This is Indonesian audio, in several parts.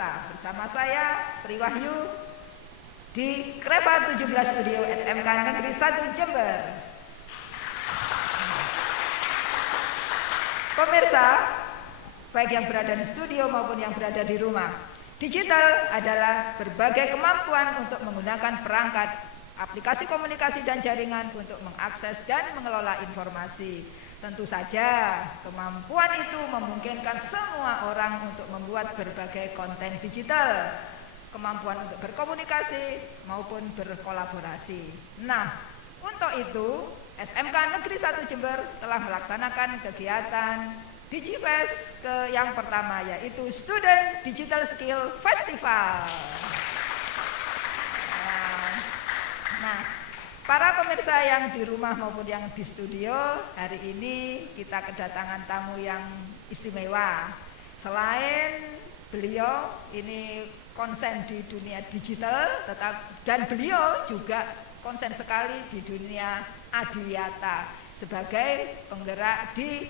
pemirsa, bersama saya Tri Wahyu di Kreva 17 Studio SMK Negeri 1 Jember. Pemirsa, baik yang berada di studio maupun yang berada di rumah, digital adalah berbagai kemampuan untuk menggunakan perangkat, aplikasi komunikasi dan jaringan untuk mengakses dan mengelola informasi. Tentu saja kemampuan itu memungkinkan semua orang untuk membuat berbagai konten digital, kemampuan untuk berkomunikasi maupun berkolaborasi. Nah, untuk itu SMK Negeri 1 Jember telah melaksanakan kegiatan DigiFest yang pertama, yaitu Student Digital Skill Festival. Nah, para pemirsa yang di rumah maupun yang di studio, hari ini kita kedatangan tamu yang istimewa. Selain beliau ini konsen di dunia digital, dan beliau juga konsen sekali di dunia adiwiyata sebagai penggerak di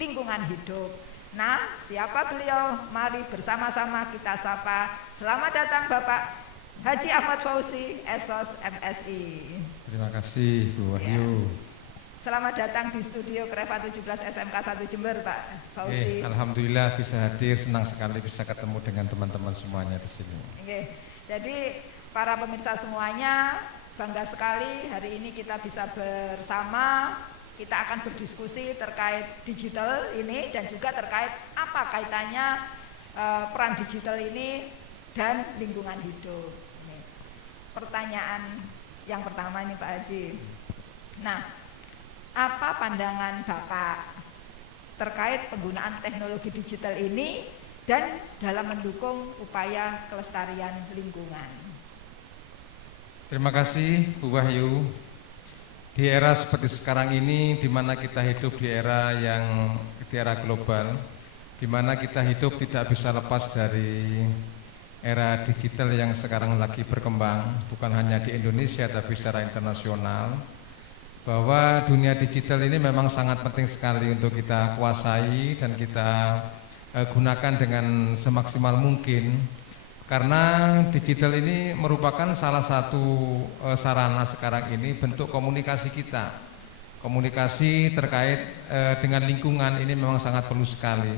lingkungan hidup. Nah, siapa beliau? Mari bersama-sama kita sapa. Selamat datang Bapak Haji Ahmad Fauzi, Esos MSI. Terima kasih Bu Wahyu. Selamat datang di studio Kreva 17 SMK 1 Jember, Pak Fauzi. Alhamdulillah bisa hadir, senang sekali bisa ketemu dengan teman-teman semuanya di sini. Jadi para pemirsa semuanya, bangga sekali hari ini kita bisa bersama. Kita akan berdiskusi terkait digital ini dan juga terkait apa kaitannya peran digital ini dan lingkungan hidup. Ini pertanyaan yang pertama ini Pak Haji. Nah, apa pandangan Bapak terkait penggunaan teknologi digital ini dan dalam mendukung upaya kelestarian lingkungan? Terima kasih Bu Wahyu. Di era seperti sekarang ini, di mana kita hidup di era global, di mana kita hidup tidak bisa lepas dari era digital yang sekarang lagi berkembang, bukan hanya di Indonesia tapi secara internasional, bahwa dunia digital ini memang sangat penting sekali untuk kita kuasai dan kita gunakan dengan semaksimal mungkin, karena digital ini merupakan salah satu sarana sekarang ini bentuk komunikasi kita. Komunikasi terkait dengan lingkungan ini memang sangat perlu sekali.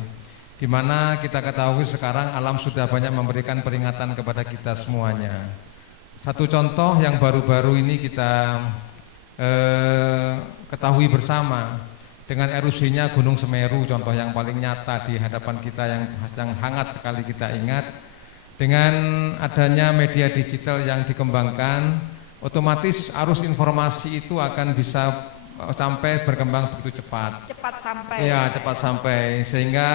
Di mana kita ketahui sekarang alam sudah banyak memberikan peringatan kepada kita semuanya. Satu contoh yang baru-baru ini kita ketahui bersama, dengan erosinya Gunung Semeru, contoh yang paling nyata di hadapan kita yang hangat sekali kita ingat. Dengan adanya media digital yang dikembangkan, otomatis arus informasi itu akan bisa sampai berkembang begitu cepat. Cepat sampai. Iya, cepat sampai, sehingga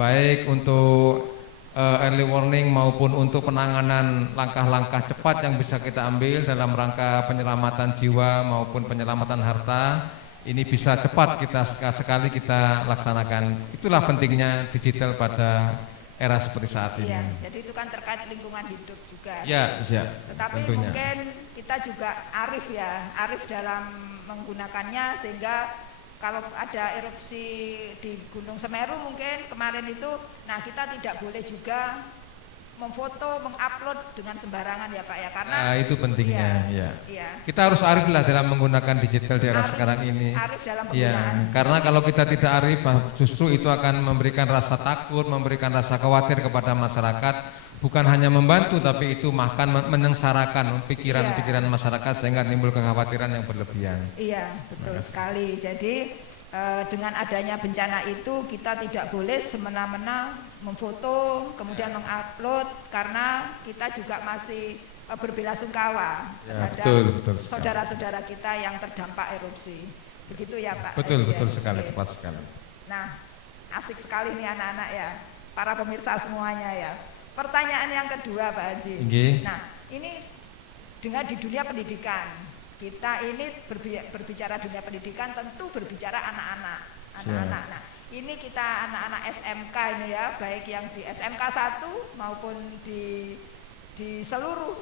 baik untuk early warning maupun untuk penanganan langkah-langkah cepat yang bisa kita ambil dalam rangka penyelamatan jiwa maupun penyelamatan harta, ini bisa cepat sekali kita laksanakan. Itulah pentingnya digital pada era seperti saat ini. Iya, jadi itu kan terkait lingkungan hidup juga. Ya, Tetapi tentunya. Mungkin kita juga arif dalam menggunakannya, sehingga kalau ada erupsi di Gunung Semeru mungkin kemarin itu, nah kita tidak boleh juga memfoto, mengupload dengan sembarangan ya Pak ya, karena itu pentingnya. Iya. Kita harus arif lah dalam menggunakan digital di era sekarang ini. Arif dalam penggunaan. Karena kalau kita tidak arif, justru itu akan memberikan rasa takut, memberikan rasa khawatir kepada masyarakat. Bukan hanya membantu, tapi itu bahkan menyengsarakan pikiran-pikiran masyarakat sehingga timbul kekhawatiran yang berlebihan. Iya, betul sekali. Jadi dengan adanya bencana itu kita tidak boleh semena-mena memfoto kemudian mengupload, karena kita juga masih berbelasungkawa terhadap saudara-saudara kita yang terdampak erupsi. Begitu ya Pak? Betul sekali, tepat sekali. Nah, asik sekali nih anak-anak ya, para pemirsa semuanya ya. Pertanyaan yang kedua Pak Haji. Nah, ini dengan di dunia pendidikan, kita ini berbicara dunia pendidikan tentu berbicara anak-anak. Nah, ini kita anak-anak SMK ini ya, baik yang di SMK 1 maupun di seluruh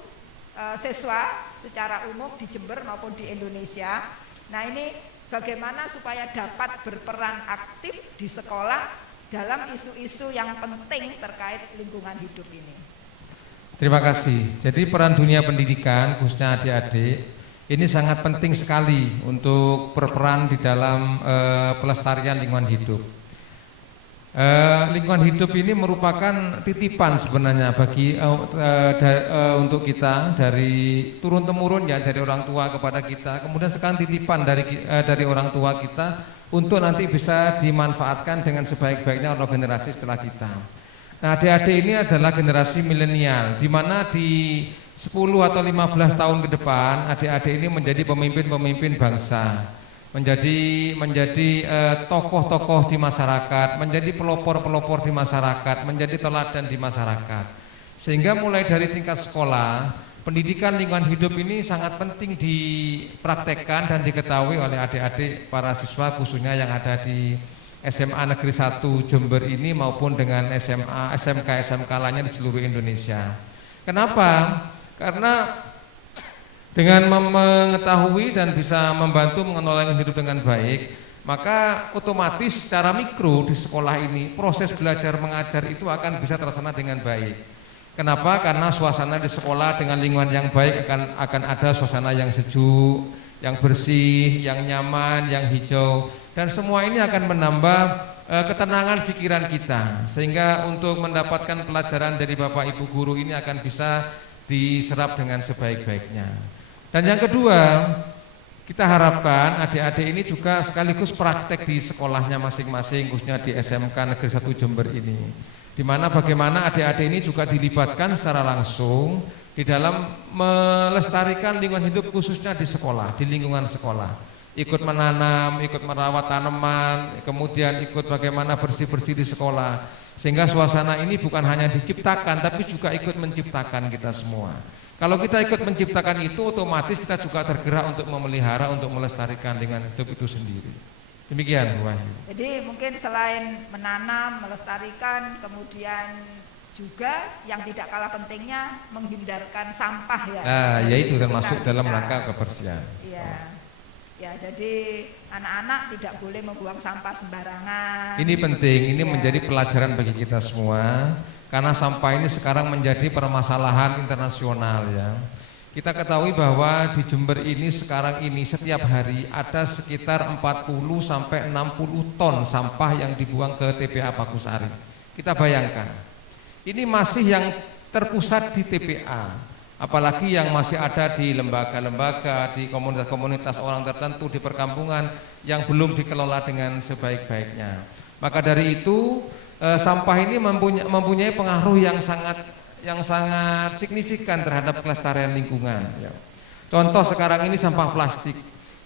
siswa secara umum di Jember maupun di Indonesia. Nah, ini bagaimana supaya dapat berperan aktif di sekolah dalam isu-isu yang penting terkait lingkungan hidup ini. Terima kasih. Jadi peran dunia pendidikan, khususnya adik-adik, ini sangat penting sekali untuk berperan di dalam pelestarian lingkungan hidup. Lingkungan hidup ini merupakan titipan sebenarnya bagi untuk kita dari turun temurun ya, dari orang tua kepada kita, kemudian sekarang titipan dari orang tua kita untuk nanti bisa dimanfaatkan dengan sebaik-baiknya oleh generasi setelah kita. Nah, adik-adik ini adalah generasi milenial, di mana di 10 atau 15 tahun ke depan adik-adik ini menjadi pemimpin-pemimpin bangsa, menjadi tokoh-tokoh di masyarakat, menjadi pelopor-pelopor di masyarakat, menjadi teladan di masyarakat. Sehingga mulai dari tingkat sekolah, pendidikan lingkungan hidup ini sangat penting dipraktekkan dan diketahui oleh adik-adik para siswa, khususnya yang ada di SMA Negeri 1 Jember ini maupun dengan SMA, SMK lainnya di seluruh Indonesia. Kenapa? Karena dengan mengetahui dan bisa membantu mengelola hidup dengan baik, maka otomatis secara mikro di sekolah ini proses belajar mengajar itu akan bisa terlaksana dengan baik. Kenapa? Karena suasana di sekolah dengan lingkungan yang baik akan ada suasana yang sejuk, yang bersih, yang nyaman, yang hijau, dan semua ini akan menambah ketenangan pikiran kita, sehingga untuk mendapatkan pelajaran dari Bapak Ibu guru ini akan bisa diserap dengan sebaik-baiknya. Dan yang kedua, kita harapkan adik-adik ini juga sekaligus praktek di sekolahnya masing-masing, khususnya di SMK Negeri 1 Jember ini, di mana bagaimana adik-adik ini juga dilibatkan secara langsung di dalam melestarikan lingkungan hidup khususnya di sekolah, di lingkungan sekolah. Ikut menanam, ikut merawat tanaman, kemudian ikut bagaimana bersih-bersih di sekolah, sehingga suasana ini bukan hanya diciptakan tapi juga ikut menciptakan kita semua. Kalau kita ikut menciptakan itu, otomatis kita juga tergerak untuk memelihara, untuk melestarikan lingkungan hidup itu sendiri. Demikian, Bu Wahyu. Jadi mungkin selain menanam, melestarikan, kemudian juga yang tidak kalah pentingnya menghindarkan sampah ya. Nah, yaitu termasuk dalam rangka kebersihan. Iya. Ya, jadi anak-anak tidak boleh membuang sampah sembarangan. Ini penting, ini ya, menjadi pelajaran bagi kita semua. Karena sampah ini sekarang menjadi permasalahan internasional ya. Kita ketahui bahwa di Jember ini sekarang ini setiap hari ada sekitar 40 sampai 60 ton sampah yang dibuang ke TPA Pagusari. Kita bayangkan, ini masih yang terpusat di TPA, apalagi yang masih ada di lembaga-lembaga, di komunitas-komunitas orang tertentu, di perkampungan yang belum dikelola dengan sebaik-baiknya. Maka dari itu sampah ini mempunyai pengaruh yang sangat signifikan terhadap kelestarian lingkungan. Ya. Contoh sekarang ini sampah plastik.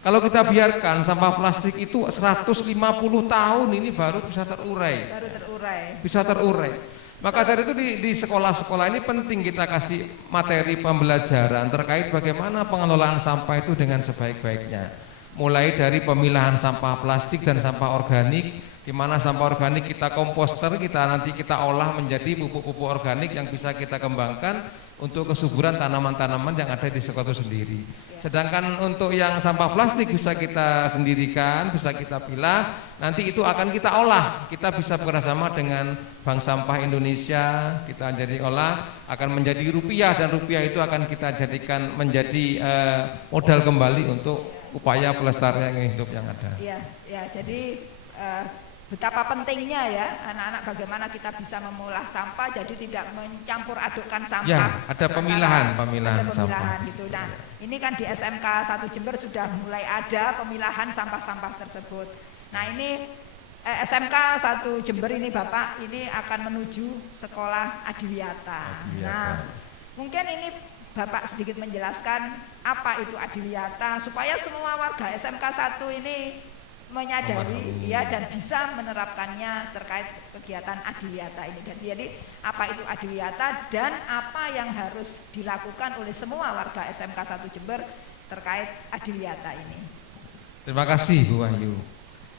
Kalau kita biarkan sampah plastik itu 150 tahun ini baru bisa terurai. Bisa terurai. Maka dari itu di sekolah-sekolah ini penting kita kasih materi pembelajaran terkait bagaimana pengelolaan sampah itu dengan sebaik-baiknya. Mulai dari pemilahan sampah plastik dan sampah organik, di mana sampah organik kita komposter, nanti kita olah menjadi pupuk-pupuk organik yang bisa kita kembangkan untuk kesuburan tanaman-tanaman yang ada di sekolah itu sendiri. Sedangkan untuk yang sampah plastik bisa kita sendirikan, bisa kita pilah, nanti itu akan kita olah. Kita bisa bekerjasama dengan Bank Sampah Indonesia, kita jadi olah, akan menjadi rupiah, dan rupiah itu akan kita jadikan menjadi modal kembali untuk upaya pelestarian hidup yang ada. Ya, jadi betapa pentingnya ya anak-anak bagaimana kita bisa memilah sampah jadi tidak mencampur adukkan sampah. Ya, ada pemilahan sampah. Gitu. Nah, ini kan di SMK 1 Jember sudah mulai ada pemilahan sampah-sampah tersebut. Nah, ini SMK 1 Jember ini Bapak ini akan menuju sekolah Adiwiyata. Nah, mungkin ini Bapak sedikit menjelaskan apa itu Adiwiyata supaya semua warga SMK 1 ini menyadari ya dan bisa menerapkannya terkait kegiatan Adiwiyata ini. Jadi apa itu Adiwiyata dan apa yang harus dilakukan oleh semua warga SMK 1 Jember terkait Adiwiyata ini. Terima kasih Bu Wahyu.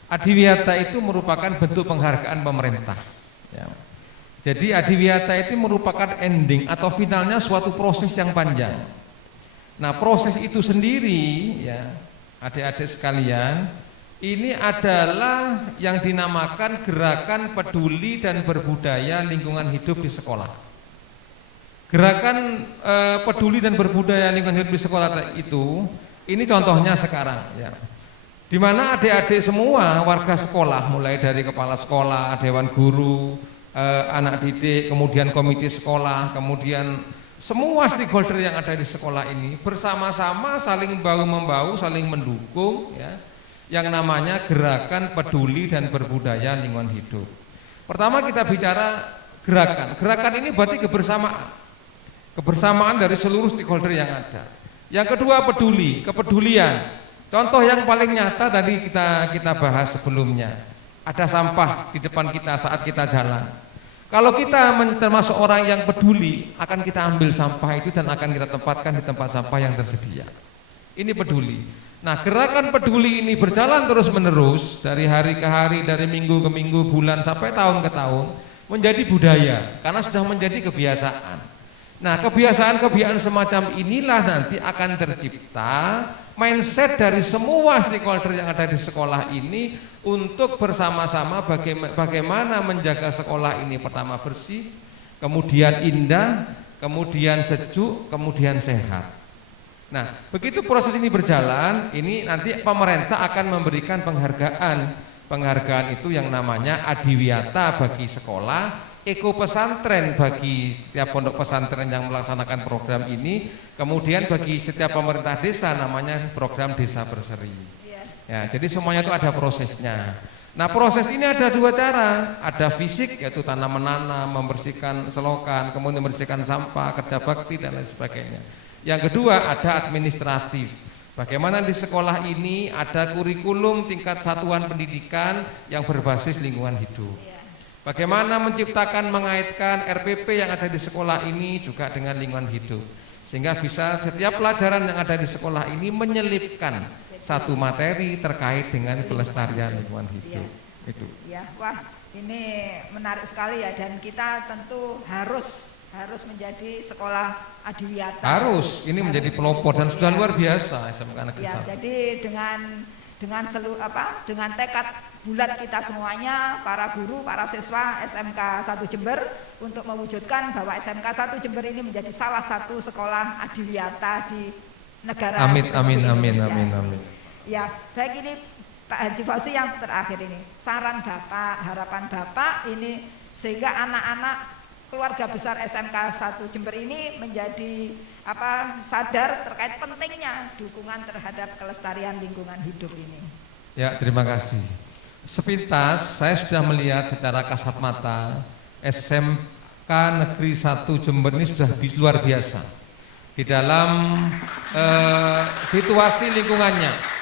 Adiwiyata itu merupakan bentuk penghargaan pemerintah ya. Jadi Adiwiyata itu merupakan ending atau finalnya suatu proses yang panjang. Nah, proses itu sendiri ya adik-adik sekalian ini adalah yang dinamakan Gerakan Peduli dan Berbudaya Lingkungan Hidup di Sekolah. Gerakan peduli dan berbudaya lingkungan hidup di sekolah itu, ini contohnya sekarang ya. Di mana adik-adik semua warga sekolah, mulai dari kepala sekolah, dewan guru, anak didik, kemudian komite sekolah, kemudian semua stakeholder yang ada di sekolah ini bersama-sama saling bahu-membahu, saling mendukung ya, yang namanya Gerakan Peduli dan Berbudaya Lingkungan Hidup. Pertama kita bicara gerakan. Gerakan ini berarti kebersamaan dari seluruh stakeholder yang ada. Yang kedua peduli, kepedulian. Contoh yang paling nyata tadi kita bahas sebelumnya. Ada sampah di depan kita saat kita jalan. Kalau kita termasuk orang yang peduli, akan kita ambil sampah itu dan akan kita tempatkan di tempat sampah yang tersedia. Ini peduli. Nah, gerakan peduli ini berjalan terus-menerus dari hari ke hari, dari minggu ke minggu, bulan sampai tahun ke tahun, menjadi budaya karena sudah menjadi kebiasaan. Nah, kebiasaan-kebiasaan semacam inilah nanti akan tercipta mindset dari semua stakeholder yang ada di sekolah ini untuk bersama-sama bagaimana menjaga sekolah ini pertama bersih, kemudian indah, kemudian sejuk, kemudian sehat. Nah, begitu proses ini berjalan, ini nanti pemerintah akan memberikan penghargaan. Penghargaan itu yang namanya Adiwiyata bagi sekolah, Eko Pesantren bagi setiap pondok pesantren yang melaksanakan program ini, kemudian bagi setiap pemerintah desa namanya program Desa Berseri. Ya, jadi semuanya itu ada prosesnya. Nah, proses ini ada dua cara, ada fisik yaitu tanam menanam, membersihkan selokan, kemudian membersihkan sampah, kerja bakti dan lain sebagainya. Yang kedua ada administratif. Bagaimana di sekolah ini ada kurikulum tingkat satuan pendidikan yang berbasis lingkungan hidup. Bagaimana menciptakan, mengaitkan RPP yang ada di sekolah ini juga dengan lingkungan hidup. Sehingga bisa setiap pelajaran yang ada di sekolah ini menyelipkan satu materi terkait dengan pelestarian lingkungan hidup. Itu. Ya, wah, ini menarik sekali ya, dan kita tentu harus menjadi sekolah adiwiyata. Harus, ini menjadi pelopor dan sudah luar biasa SMK Negeri 1. Ya, jadi dengan tekad bulat kita semuanya, para guru, para siswa SMK 1 Jember untuk mewujudkan bahwa SMK 1 Jember ini menjadi salah satu sekolah adiwiyata di negara. Amin. Ya, baik, ini Pak Haji Fauzi yang terakhir ini. Saran Bapak, harapan Bapak ini sehingga anak-anak keluarga besar SMK 1 Jember ini menjadi sadar terkait pentingnya dukungan terhadap kelestarian lingkungan hidup ini. Ya, terima kasih. Sepintas saya sudah melihat secara kasat mata SMK Negeri 1 Jember ini sudah luar biasa di dalam situasi lingkungannya.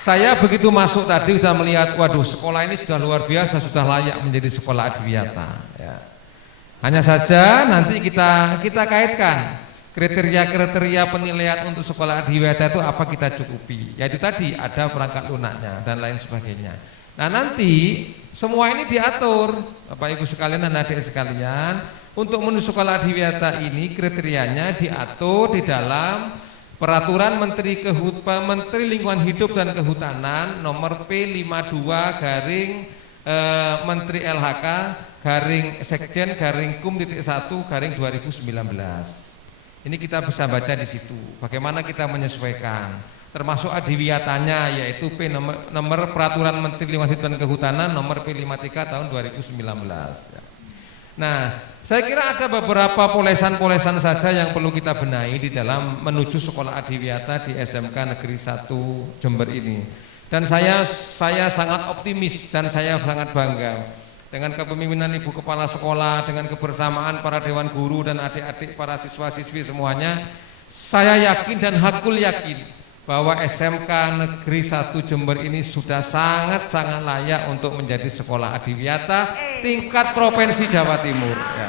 Saya begitu masuk tadi sudah melihat, waduh, sekolah ini sudah luar biasa, sudah layak menjadi sekolah adiwiyata. Ya. Hanya saja nanti kita kaitkan kriteria-kriteria penilaian untuk sekolah adiwiyata itu apa kita cukupi. Yaitu tadi ada perangkat lunaknya dan lain sebagainya. Nah, nanti semua ini diatur, Bapak Ibu sekalian dan adik sekalian, untuk menuju sekolah adiwiyata ini kriterianya diatur di dalam Peraturan Menteri Lingkungan Hidup dan Kehutanan nomor P52 Menteri LHK Sekjen Kum titik 1 2019. Ini kita bisa baca di situ. Bagaimana kita menyesuaikan, termasuk adiwiyatanya, yaitu nomor Peraturan Menteri Lingkungan Hidup dan Kehutanan nomor P53 tahun 2019. Nah, saya kira ada beberapa polesan-polesan saja yang perlu kita benahi di dalam menuju sekolah adiwiyata di SMK Negeri 1 Jember ini. Dan saya sangat optimis dan saya sangat bangga dengan kepemimpinan Ibu Kepala Sekolah, dengan kebersamaan para dewan guru dan adik-adik para siswa-siswi semuanya. Saya yakin dan hakul yakin bahwa SMK Negeri 1 Jember ini sudah sangat-sangat layak untuk menjadi sekolah adiwiyata tingkat Provinsi Jawa Timur. Ya.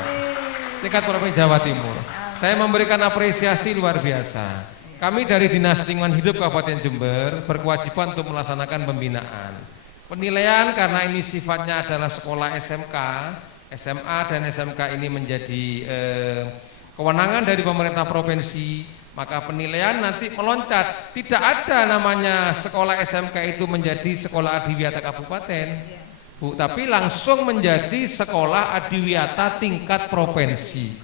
Tingkat Provinsi Jawa Timur. Saya memberikan apresiasi luar biasa. Kami dari Dinas Lingkungan Hidup Kabupaten Jember berkewajiban untuk melaksanakan pembinaan. Penilaian karena ini sifatnya adalah sekolah SMK, SMA dan SMK ini menjadi kewenangan dari pemerintah provinsi. maka penilaian nanti meloncat. Tidak ada namanya sekolah SMK itu menjadi sekolah adiwiyata kabupaten, Bu, tapi langsung menjadi sekolah adiwiyata tingkat provinsi.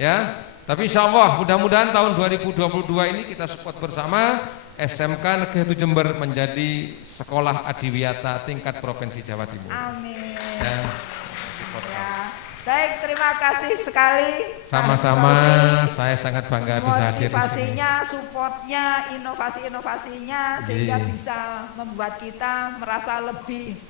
Ya, tapi insya Allah mudah-mudahan tahun 2022 ini kita support bersama SMK Negeri 1 Jember menjadi sekolah adiwiyata tingkat provinsi Jawa Timur. Amin. Ya. Baik, terima kasih sekali. Sama-sama, saya sangat bangga bisa hadir di sini. Motivasinya, supportnya, inovasi-inovasinya sehingga bisa membuat kita merasa lebih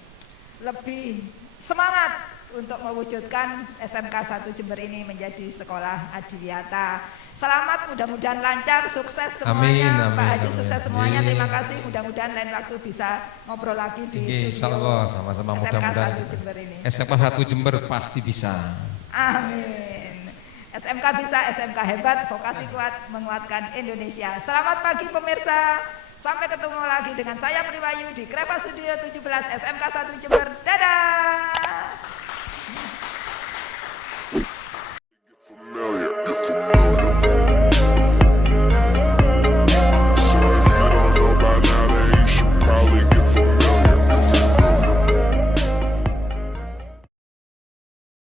semangat untuk mewujudkan SMK 1 Jember ini menjadi sekolah adiwiyata. Selamat, mudah-mudahan lancar, sukses semuanya. Pak Haji, sukses semuanya. Terima kasih. Mudah-mudahan lain waktu bisa ngobrol lagi di studio. Insyaallah, sama-sama mudah-mudahan. SMK 1 Jember ini. SMK 1 Jember pasti bisa. Amin. SMK bisa, SMK hebat, vokasi kuat menguatkan Indonesia. Selamat pagi pemirsa. Sampai ketemu lagi dengan saya Priwayu di Krepa Studio 17 SMK 1 Jember. Dadah.